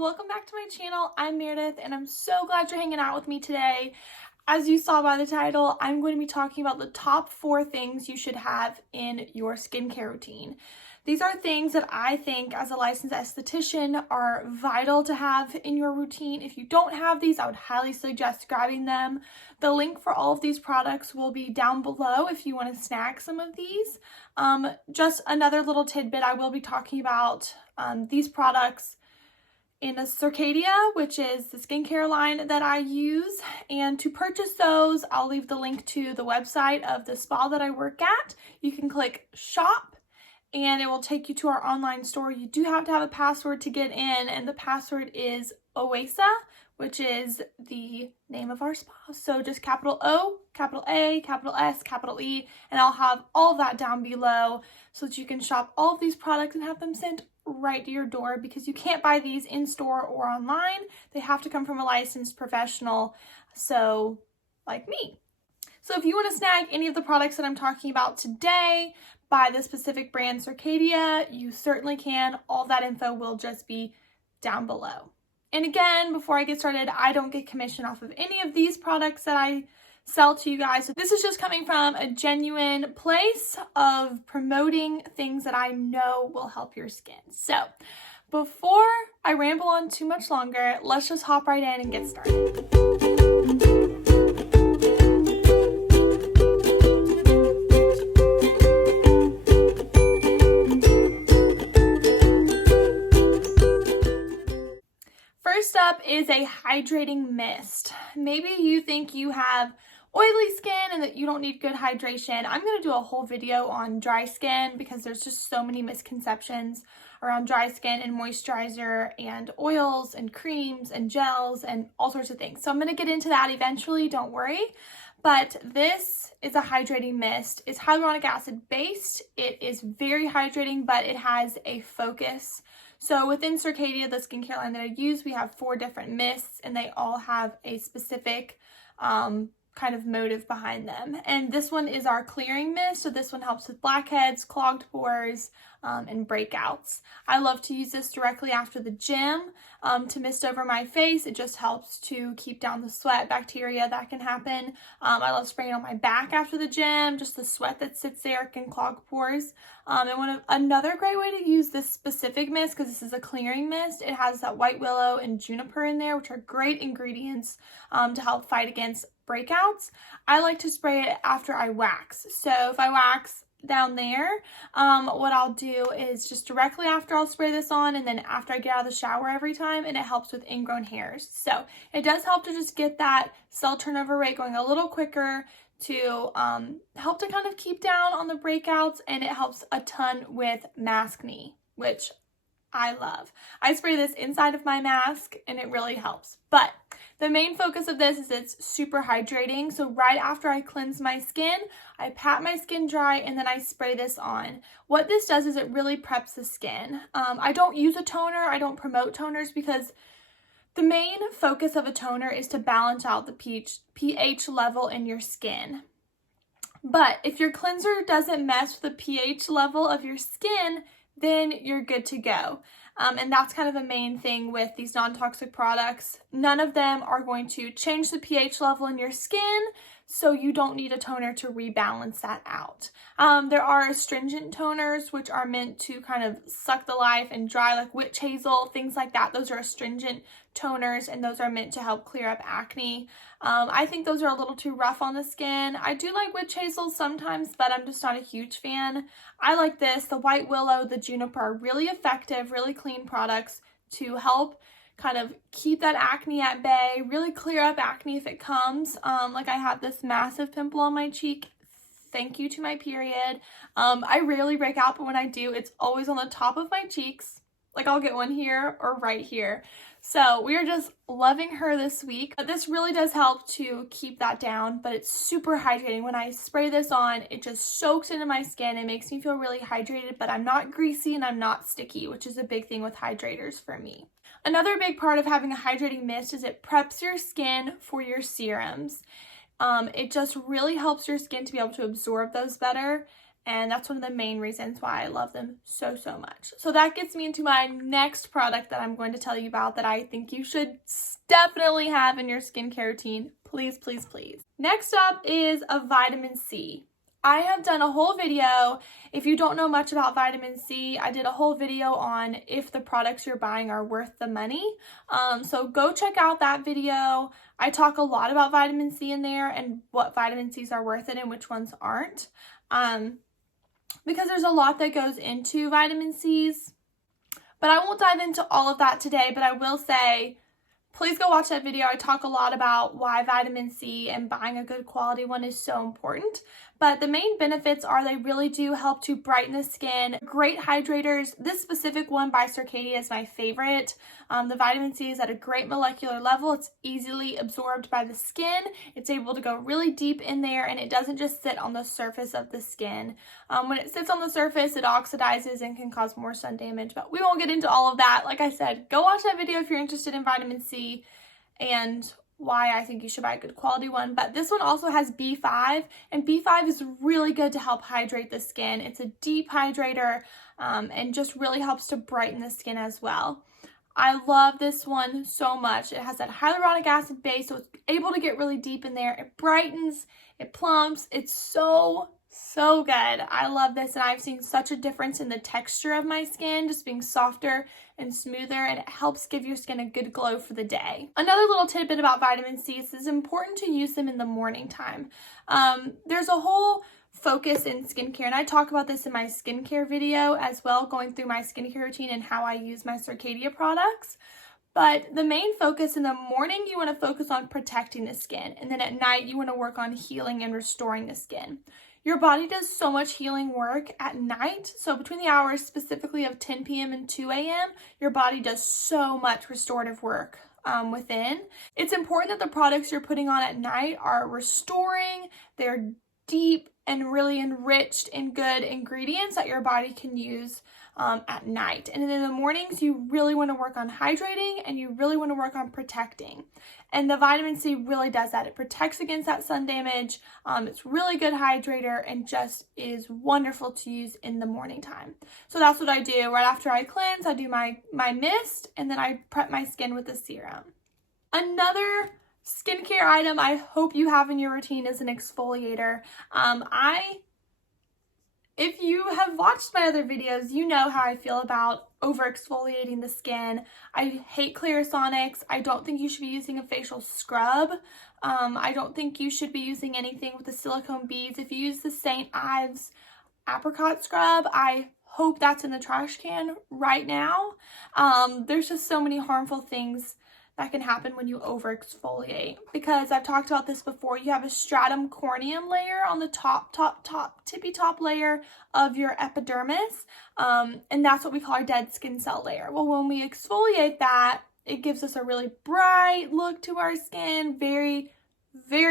welcome back to my channel. I'm Meredith and I'm so glad you're hanging out with me today. As you saw by the title, I'm going to be talking about the top 4 things you should have in your skincare routine. These are things that I think as a licensed esthetician are vital to have in your routine. If you don't have these, I would highly suggest grabbing them. The link for all of these products will be down below if you want to snag some of these. Just another little tidbit, I will be talking about these products in a Circadia, which is the skincare line that I use. And to purchase those, I'll leave the link to the website of the spa that I work at. You can click shop and it will take you to our online store. You do have to have a password to get in, and the password is OASA, which is the name of our spa. So just capital O, capital A, capital S, capital E, and I'll have all of that down below so that you can shop all of these products and have them sent right to your door, because you can't buy these in store or online. They have to come from a licensed professional, so like me. So if you want to snag any of the products that I'm talking about today by the specific brand Circadia, you certainly can. All that info will just be down below. And again, before I get started, I don't get commission off of any of these products that I sell to you guys. So this is just coming from a genuine place of promoting things that I know will help your skin. So before I ramble on too much longer, let's just hop right in and get started. First up is a hydrating mist. Maybe you think you have oily skin and that you don't need good hydration. I'm going to do a whole video on dry skin because there's just so many misconceptions around dry skin and moisturizer and oils and creams and gels and all sorts of things. So I'm going to get into that eventually, don't worry. But this is a hydrating mist. It's hyaluronic acid based. It is very hydrating, but it has a focus. So within Circadia, the skincare line that I use, we have 4 different mists and they all have a specific kind of motive behind them. And this one is our clearing mist. So this one helps with blackheads, clogged pores, and breakouts. I love to use this directly after the gym to mist over my face. It just helps to keep down the sweat bacteria that can happen. I love spraying on my back after the gym. Just the sweat that sits there can clog pores. And another great way to use this specific mist, because this is a clearing mist, it has that white willow and juniper in there, which are great ingredients to help fight against breakouts. I like to spray it after I wax. So if I wax down there, what I'll do is just directly after I'll spray this on, and then after I get out of the shower every time, and it helps with ingrown hairs. So it does help to just get that cell turnover rate going a little quicker, to help to kind of keep down on the breakouts, and it helps a ton with maskne, which I love. I spray this inside of my mask and it really helps. But the main focus of this is it's super hydrating. So right after I cleanse my skin, I pat my skin dry and then I spray this on. What this does is it really preps the skin. I don't use a toner. I don't promote toners because the main focus of a toner is to balance out the pH level in your skin. But if your cleanser doesn't mess with the pH level of your skin, then you're good to go. And that's kind of a main thing with these non-toxic products. None of them are going to change the pH level in your skin, so you don't need a toner to rebalance that out. There are astringent toners, which are meant to kind of suck the life and dry, like witch hazel, things like that. Those are astringent toners, and those are meant to help clear up acne. I think those are a little too rough on the skin. I do like witch hazel sometimes, but I'm just not a huge fan. I like this. The white willow, the juniper are really effective, really clean products to help kind of keep that acne at bay, really clear up acne if it comes. Like I have this massive pimple on my cheek. Thank you to my period. I rarely break out, but when I do, it's always on the top of my cheeks. Like I'll get one here or right here. So we are just loving her this week. This really does help to keep that down, but it's super hydrating. When I spray this on, it just soaks into my skin. It makes me feel really hydrated, but I'm not greasy and I'm not sticky, which is a big thing with hydrators for me. Another big part of having a hydrating mist is it preps your skin for your serums. It just really helps your skin to be able to absorb those better. And that's one of the main reasons why I love them so, so much. So that gets me into my next product that I'm going to tell you about that I think you should definitely have in your skincare routine. Please, please, please. Next up is a vitamin C. I have done a whole video. If you don't know much about vitamin C, I did a whole video on if the products you're buying are worth the money. So go check out that video. I talk a lot about vitamin C in there and what vitamin C's are worth it and which ones aren't. Because there's a lot that goes into vitamin C's. But I won't dive into all of that today, but I will say, please go watch that video. I talk a lot about why vitamin C and buying a good quality one is so important. But the main benefits are they really do help to brighten the skin. Great hydrators. This specific one by Circadia is my favorite. The vitamin C is at a great molecular level. It's easily absorbed by the skin. It's able to go really deep in there, and it doesn't just sit on the surface of the skin. When it sits on the surface, it oxidizes and can cause more sun damage. But we won't get into all of that. Like I said, go watch that video if you're interested in vitamin C and why I think you should buy a good quality one. But this one also has B5, and B5 is really good to help hydrate the skin. It's a deep hydrator and just really helps to brighten the skin as well. I love this one so much. It has that hyaluronic acid base, so it's able to get really deep in there. It brightens, it plumps. It's so good. I love this, and I've seen such a difference in the texture of my skin, just being softer and smoother, and it helps give your skin a good glow for the day. Another little tidbit about vitamin C is it's important to use them in the morning time. There's a whole focus in skincare, and I talk about this in my skincare video as well, going through my skincare routine and how I use my Circadia products. But the main focus in the morning, you want to focus on protecting the skin, and then at night you want to work on healing and restoring the skin. Your body does so much healing work at night. So between the hours specifically of 10 p.m. and 2 a.m., your body does so much restorative work within. It's important that the products you're putting on at night are restoring, they're deep and really enriched in good ingredients that your body can use at night. And then in the mornings, you really want to work on hydrating and you really want to work on protecting. And the vitamin C really does that. It protects against that sun damage. It's really good hydrator and just is wonderful to use in the morning time. So that's what I do. Right after I cleanse, I do my mist, and then I prep my skin with a serum. Another skincare item I hope you have in your routine is an exfoliator. If you have watched my other videos, you know how I feel about over exfoliating the skin. I hate Clarisonics. I don't think you should be using a facial scrub. I don't think you should be using anything with the silicone beads. If you use the St. Ives apricot scrub, I hope that's in the trash can right now. There's just so many harmful things that can happen when you over exfoliate, because I've talked about this before. You have a stratum corneum layer on the tippy top layer of your epidermis, and that's what we call our dead skin cell layer. Well, when we exfoliate that, it gives us a really bright look to our skin, very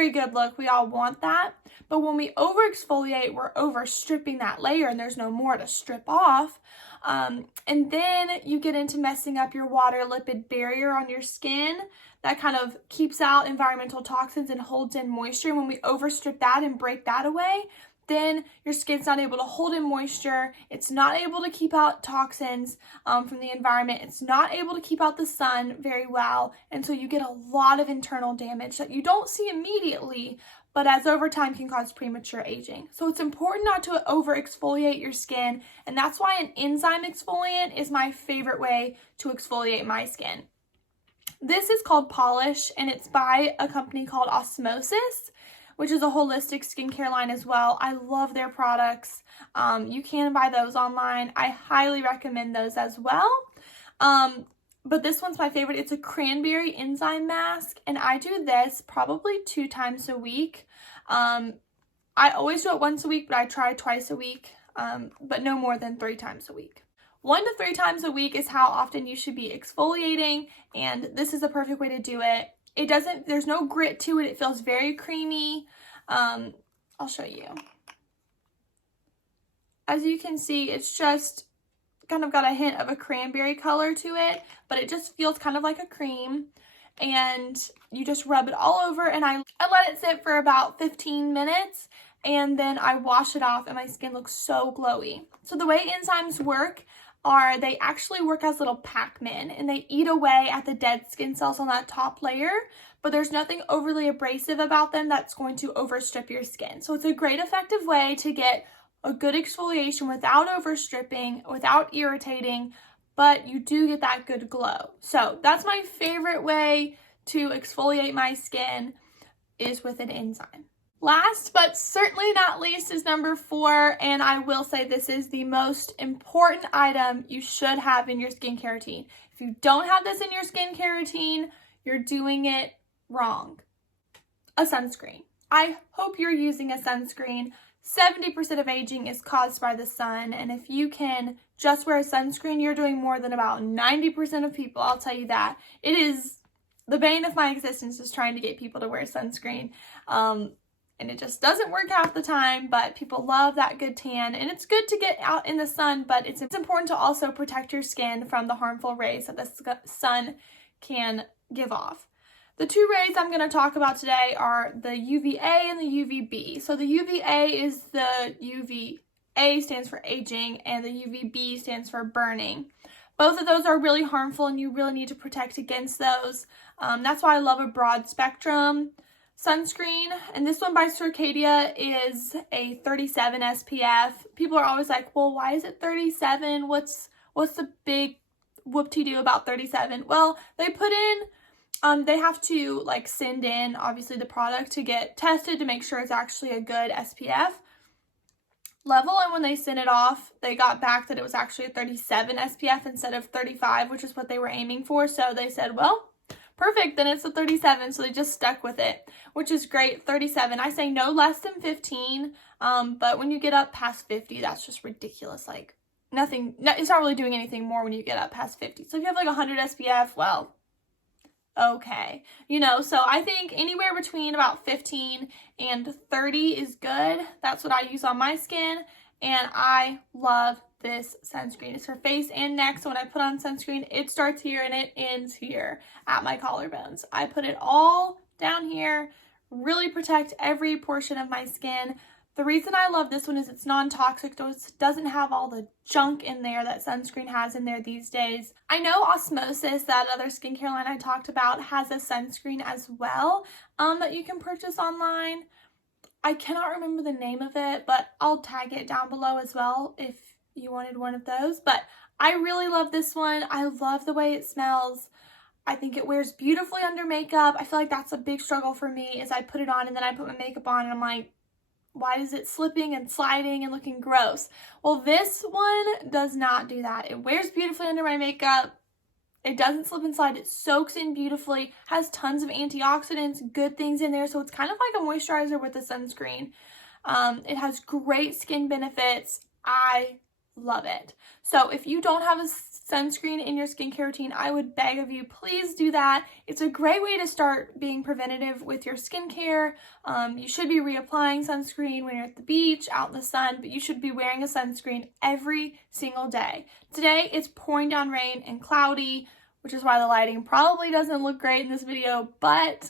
good look. We all want that. But when we over exfoliate, we're over stripping that layer and there's no more to strip off. And then you get into messing up your water lipid barrier on your skin that kind of keeps out environmental toxins and holds in moisture. When we overstrip that and break that away, then your skin's not able to hold in moisture. It's not able to keep out toxins from the environment. It's not able to keep out the sun very well. And so you get a lot of internal damage that you don't see immediately, but as over time can cause premature aging. So it's important not to over exfoliate your skin. And that's why an enzyme exfoliant is my favorite way to exfoliate my skin. This is called Polish, and it's by a company called Osmosis, which is a holistic skincare line as well. I love their products. You can buy those online. I highly recommend those as well. But this one's my favorite. It's a cranberry enzyme mask, and I do this probably 2 times a week. I always do it once a week, but I try twice a week, but no more than 3 times a week. 1 to 3 times a week is how often you should be exfoliating, and this is the perfect way to do it. There's no grit to it. It feels very creamy. I'll show you. As you can see, it's just kind of got a hint of a cranberry color to it, but it just feels kind of like a cream. And you just rub it all over, and I let it sit for about 15 minutes, and then I wash it off and my skin looks so glowy. So the way enzymes work are they actually work as little Pac-Men, and they eat away at the dead skin cells on that top layer, but there's nothing overly abrasive about them that's going to overstrip your skin. So it's a great effective way to get a good exfoliation without overstripping, without irritating, but you do get that good glow. So that's my favorite way to exfoliate my skin, is with an enzyme. Last but certainly not least is number 4, and I will say this is the most important item you should have in your skincare routine. If you don't have this in your skincare routine, you're doing it wrong. A sunscreen. I hope you're using a sunscreen. 70% of aging is caused by the sun, and if you can just wear a sunscreen, you're doing more than about 90% of people, I'll tell you that. It is the bane of my existence, is trying to get people to wear sunscreen. And it just doesn't work half the time, but people love that good tan, and it's good to get out in the sun, but it's important to also protect your skin from the harmful rays that the sun can give off. The 2 rays I'm going to talk about today are the UVA and the UVB. So the UVA is the UVA stands for aging, and the UVB stands for burning. Both of those are really harmful, and you really need to protect against those. That's why I love a broad spectrum sunscreen, and this one by Circadia is a 37 SPF. People are always like, well, why is it 37? What's the big whoop-de-doo about 37? Well, they put in, they have to like send in obviously the product to get tested to make sure it's actually a good SPF level, and when they sent it off, they got back that it was actually a 37 SPF instead of 35, which is what they were aiming for. So they said, well, perfect, then it's a 37, so they just stuck with it, which is great. 37, I say no less than 15, but when you get up past 50, that's just ridiculous. Like, it's not really doing anything more when you get up past 50. So if you have like 100 SPF, well, okay. So I think anywhere between about 15 and 30 is good. That's what I use on my skin, and I love this sunscreen. It's for face and neck, so when I put on sunscreen, it starts here and it ends here at my collarbones. I put it all down here, really protect every portion of my skin. The reason I love this one is it's non-toxic, so it doesn't have all the junk in there that sunscreen has in there these days. I know Osmosis, that other skincare line I talked about, has a sunscreen as well that you can purchase online. I cannot remember the name of it, but I'll tag it down below as well if you wanted one of those. But I really love this one. I love the way it smells. I think it wears beautifully under makeup. I feel like that's a big struggle for me, is I put it on and then I put my makeup on and I'm like, why is it slipping and sliding and looking gross? Well, this one does not do that. It wears beautifully under my makeup. It doesn't slip and slide. It soaks in beautifully, has tons of antioxidants, good things in there. So it's kind of like a moisturizer with a sunscreen. It has great skin benefits. I love it. So if you don't have a sunscreen in your skincare routine, I would beg of you, please do that. It's a great way to start being preventative with your skincare. You should be reapplying sunscreen when you're at the beach, out in the sun, but you should be wearing a sunscreen every single day. Today, it's pouring down rain and cloudy, which is why the lighting probably doesn't look great in this video, but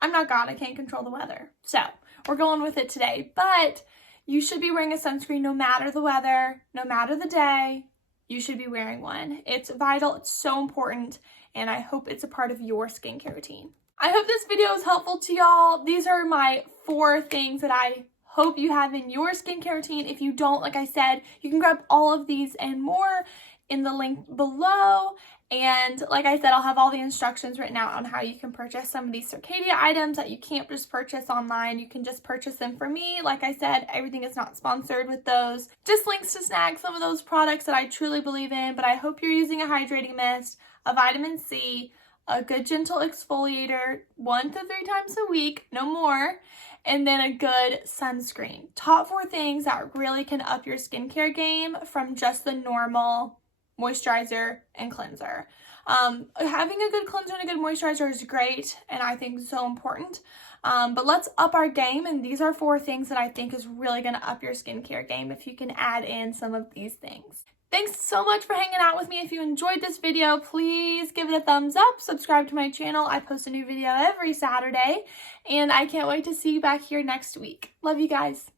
I'm not God, I can't control the weather. So we're going with it today, but you should be wearing a sunscreen no matter the weather, no matter the day. You should be wearing one. It's vital, it's so important, and I hope it's a part of your skincare routine. I hope this video is helpful to y'all. These are my 4 things that I hope you have in your skincare routine. If you don't, like I said, you can grab all of these and more in the link below. And like I said, I'll have all the instructions written out on how you can purchase some of these Circadia items that you can't just purchase online. You can just purchase them from me. Like I said, everything is not sponsored with those. Just links to snag some of those products that I truly believe in. But I hope you're using a hydrating mist, a vitamin C, a good gentle exfoliator 1 to 3 times a week, no more, and then a good sunscreen. Top 4 things that really can up your skincare game from just the normal moisturizer and cleanser. Having a good cleanser and a good moisturizer is great, and I think so important. But let's up our game, and these are 4 things that I think is really going to up your skincare game if you can add in some of these things. Thanks so much for hanging out with me. If you enjoyed this video, please give it a thumbs up, subscribe to my channel. I post a new video every Saturday, and I can't wait to see you back here next week. Love you guys.